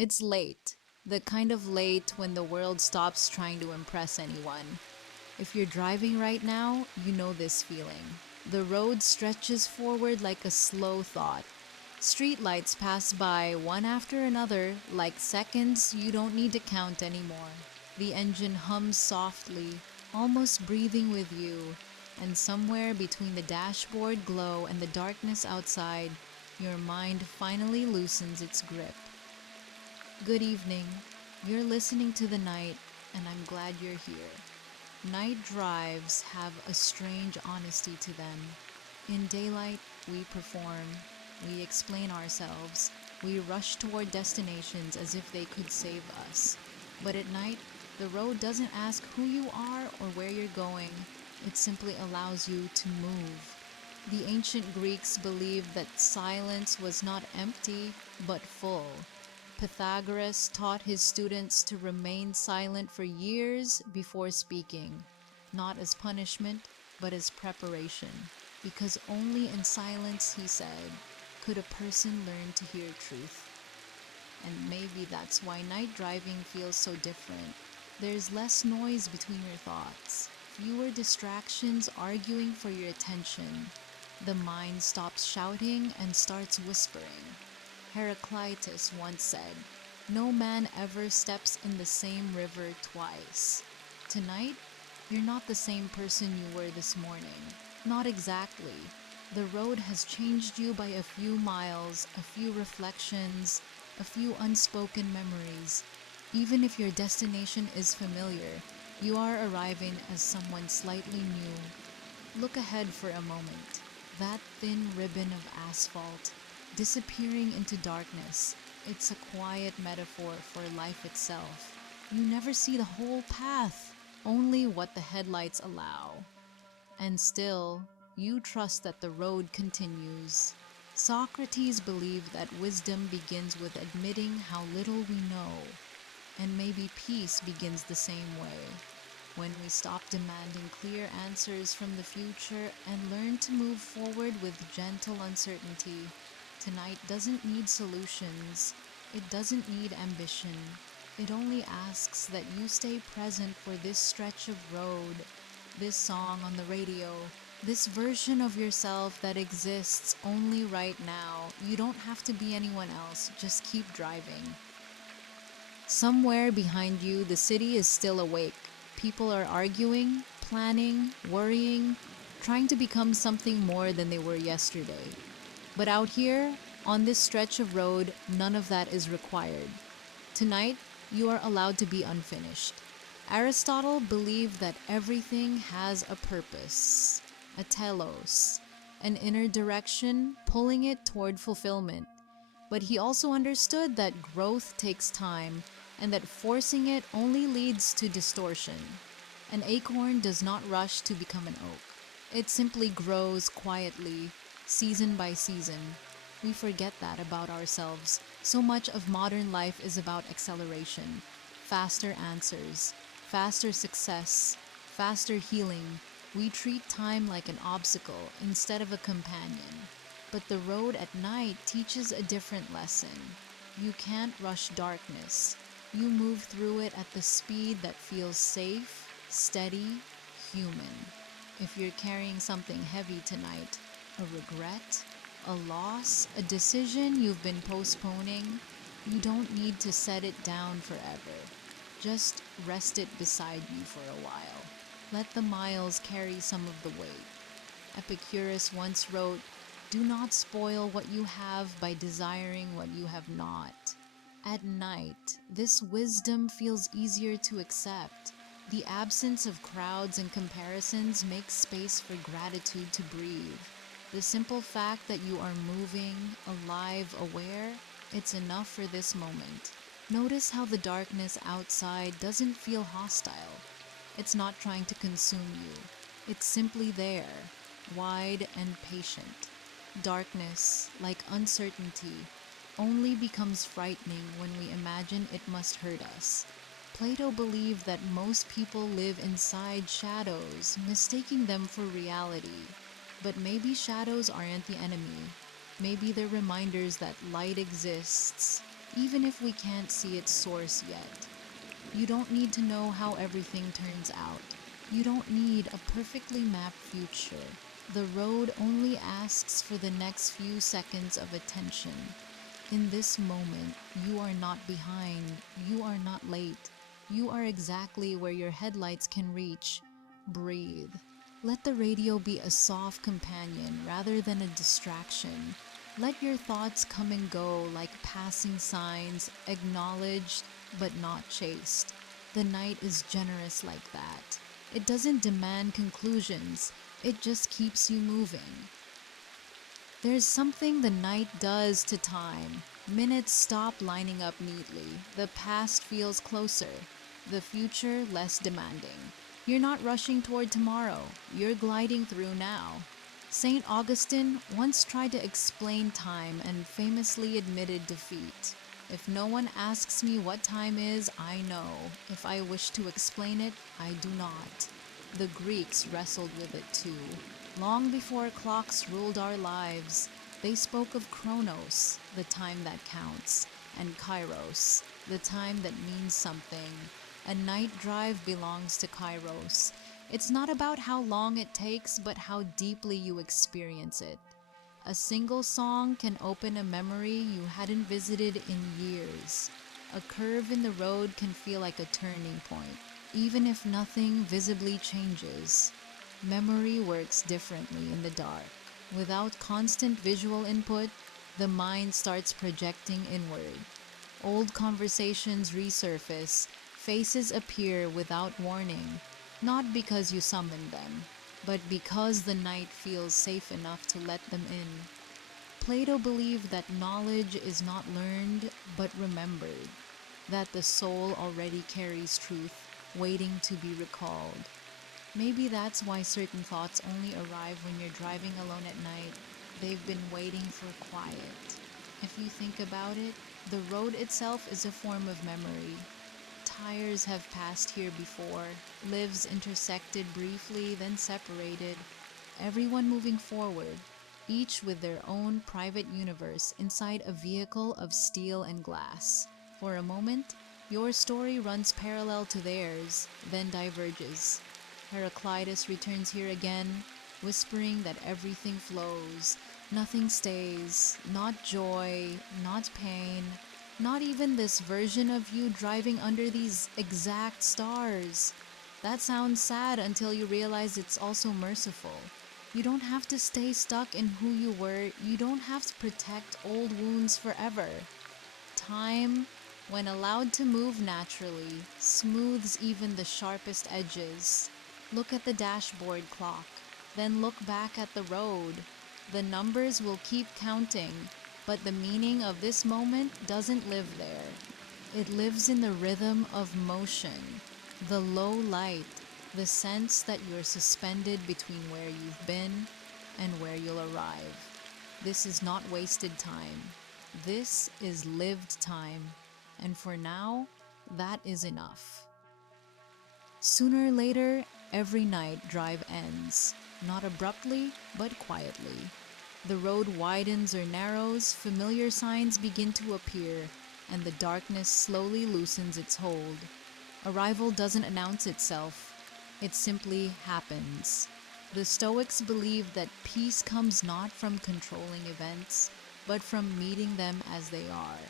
It's late, the kind of late when the world stops trying to impress anyone. If you're driving right now, you know this feeling. The road stretches forward like a slow thought. Streetlights pass by one after another like seconds you don't need to count anymore. The engine hums softly, almost breathing with you, and somewhere between the dashboard glow and the darkness outside, your mind finally loosens its grip. Good evening. You're listening to the night, and I'm glad you're here. Night drives have a strange honesty to them. In daylight, we perform, we explain ourselves, we rush toward destinations as if they could save us. But at night, the road doesn't ask who you are or where you're going, it simply allows you to move. The ancient Greeks believed that silence was not empty, but full. Pythagoras taught his students to remain silent for years before speaking, not as punishment, but as preparation. Because only in silence, he said, could a person learn to hear truth. And maybe that's why night driving feels so different. There's less noise between your thoughts, fewer distractions arguing for your attention. The mind stops shouting and starts whispering. Heraclitus once said, "No man ever steps in the same river twice." Tonight, you're not the same person you were this morning. Not exactly. The road has changed you by a few miles, a few reflections, a few unspoken memories. Even if your destination is familiar, you are arriving as someone slightly new. Look ahead for a moment. That thin ribbon of asphalt, disappearing into darkness, it's a quiet metaphor for life itself. You never see the whole path, only what the headlights allow. And still, you trust that the road continues. Socrates believed that wisdom begins with admitting how little we know, and maybe peace begins the same way. When we stop demanding clear answers from the future and learn to move forward with gentle uncertainty, tonight doesn't need solutions. It doesn't need ambition. It only asks that you stay present for this stretch of road, this song on the radio, this version of yourself that exists only right now. You don't have to be anyone else, just keep driving. Somewhere behind you, the city is still awake. People are arguing, planning, worrying, trying to become something more than they were yesterday. But out here, on this stretch of road, none of that is required. Tonight, you are allowed to be unfinished. Aristotle believed that everything has a purpose, a telos, an inner direction pulling it toward fulfillment. But he also understood that growth takes time and that forcing it only leads to distortion. An acorn does not rush to become an oak. It simply grows quietly, season by season. We forget that about ourselves. So much of modern life is about acceleration, faster answers, faster success, faster healing. We treat time like an obstacle instead of a companion. But the road at night teaches a different lesson. You can't rush darkness. You move through it at the speed that feels safe, steady, human. If you're carrying something heavy tonight, a regret, a loss, a decision you've been postponing, you don't need to set it down forever. Just rest it beside you for a while. Let the miles carry some of the weight. Epicurus once wrote, "Do not spoil what you have by desiring what you have not." At night, this wisdom feels easier to accept. The absence of crowds and comparisons makes space for gratitude to breathe. The simple fact that you are moving, alive, aware, it's enough for this moment. Notice how the darkness outside doesn't feel hostile. It's not trying to consume you. It's simply there, wide and patient. Darkness, like uncertainty, only becomes frightening when we imagine it must hurt us. Plato believed that most people live inside shadows, mistaking them for reality. But maybe shadows aren't the enemy. Maybe they're reminders that light exists. even if we can't see its source yet. You don't need to know how everything turns out. You don't need a perfectly mapped future. The road only asks for the next few seconds of attention. In this moment, you are not behind, you are not late. You are exactly where your headlights can reach. Breathe. Let the radio be a soft companion rather than a distraction. Let your thoughts come and go like passing signs, acknowledged but not chased. The night is generous like that. It doesn't demand conclusions, it just keeps you moving. There's something the night does to time. Minutes stop lining up neatly. The past feels closer, the future less demanding. You're not rushing toward tomorrow, you're gliding through now. St. Augustine once tried to explain time and famously admitted defeat. If no one asks me what time is, I know. If I wish to explain it, I do not. The Greeks wrestled with it too. Long before clocks ruled our lives, they spoke of chronos, the time that counts, and kairos, the time that means something. A night drive belongs to kairos. It's not about how long it takes, but how deeply you experience it. A single song can open a memory you hadn't visited in years. A curve in the road can feel like a turning point, even if nothing visibly changes. Memory works differently in the dark. Without constant visual input, the mind starts projecting inward. Old conversations resurface, faces appear without warning, not because you summoned them, but because the night feels safe enough to let them in. Plato believed that knowledge is not learned, but remembered, that the soul already carries truth, waiting to be recalled. Maybe that's why certain thoughts only arrive when you're driving alone at night. They've been waiting for quiet. If you think about it, the road itself is a form of memory. Tires have passed here before, lives intersected briefly, then separated. Everyone moving forward, each with their own private universe inside a vehicle of steel and glass. For a moment, your story runs parallel to theirs, then diverges. Heraclitus returns here again, whispering that everything flows, nothing stays, not joy, not pain, not even this version of you driving under these exact stars. That sounds sad until you realize it's also merciful. You don't have to stay stuck in who you were, you don't have to protect old wounds forever. Time, when allowed to move naturally, smooths even the sharpest edges. Look at the dashboard clock, then look back at the road. The numbers will keep counting, but the meaning of this moment doesn't live there. It lives in the rhythm of motion, the low light, the sense that you're suspended between where you've been and where you'll arrive. This is not wasted time. This is lived time. And for now, that is enough. Sooner or later, every night drive ends, not abruptly, but quietly. The road widens or narrows, familiar signs begin to appear, and the darkness slowly loosens its hold. Arrival doesn't announce itself, it simply happens. The Stoics believed that peace comes not from controlling events, but from meeting them as they are.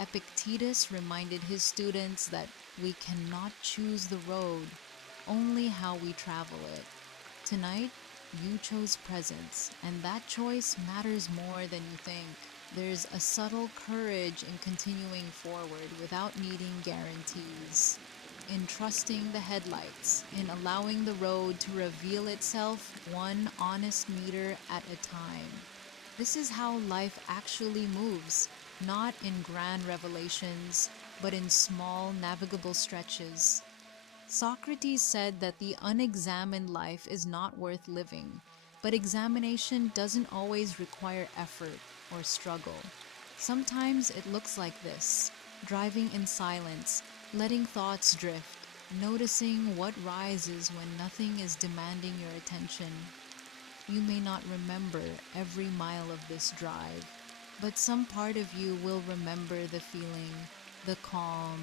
Epictetus reminded his students that we cannot choose the road, only how we travel it. Tonight, you chose presence, and that choice matters more than you think. There's a subtle courage in continuing forward without needing guarantees, in trusting the headlights, in allowing the road to reveal itself one honest meter at a time. This is how life actually moves, not in grand revelations, but in small, navigable stretches. Socrates said that the unexamined life is not worth living, but examination doesn't always require effort or struggle. Sometimes it looks like this: driving in silence, letting thoughts drift, noticing what rises when nothing is demanding your attention. You may not remember every mile of this drive, But some part of you will remember the feeling, the calm,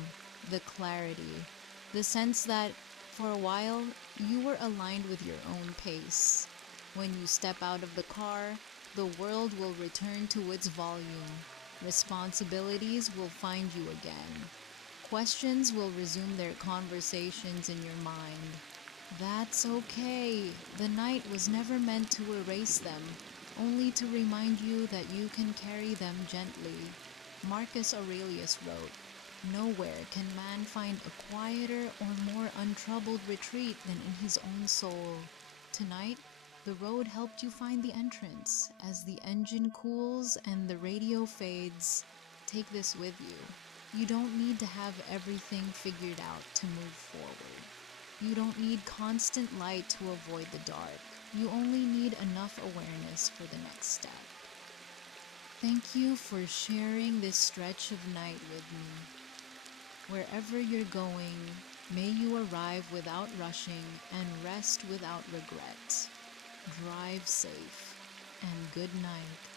the clarity, the sense that for a while you were aligned with your own pace. When you step out of the car, the world will return to its volume. Responsibilities will find you again. Questions will resume their conversations in your mind. That's okay. The night was never meant to erase them, only to remind you that you can carry them gently. Marcus Aurelius wrote, "Nowhere can man find a quieter or more untroubled retreat than in his own soul." Tonight, the road helped you find the entrance. As the engine cools and the radio fades, take this with you. You don't need to have everything figured out to move forward. You don't need constant light to avoid the dark. You only need enough awareness for the next step. Thank you for sharing this stretch of night with me. Wherever you're going, may you arrive without rushing and rest without regret. Drive safe, and good night.